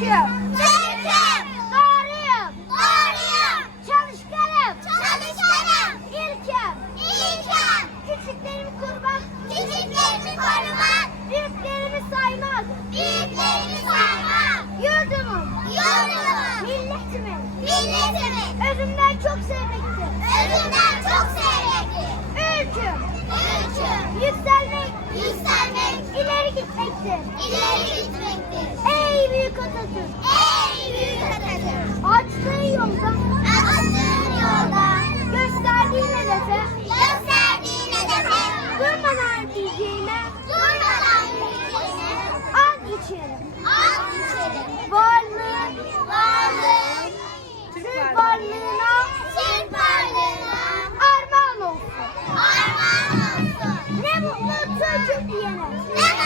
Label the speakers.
Speaker 1: Türk'üm. Türk'üm. Doğruyum. Doğruyum. Çalışkanım.
Speaker 2: Çalışkanım.
Speaker 1: İlkim.
Speaker 2: İlkem.
Speaker 1: Küçüklerimi korumak. Küçüklerimi korumak. Büyüklerimi saymak.
Speaker 2: Büyüklerimi saymak.
Speaker 1: Yurdumun.
Speaker 2: Yurdumun.
Speaker 1: Milletimin.
Speaker 2: Milletimi.
Speaker 1: Özümden çok sevmektir.
Speaker 2: Özümden çok sevmektir.
Speaker 1: Ülküm.
Speaker 2: Ülküm.
Speaker 1: Yükselmek. Yükselmek. ileri gitmektir.
Speaker 2: İleri gitmek.
Speaker 1: içerim. Ant içerim. Varlığın. Varlığın. Türk varlığına.
Speaker 2: Türk varlığına.
Speaker 1: Armağan olsun. Armağan
Speaker 2: olsun.
Speaker 1: Ne mutlu çocuk diyene. Ne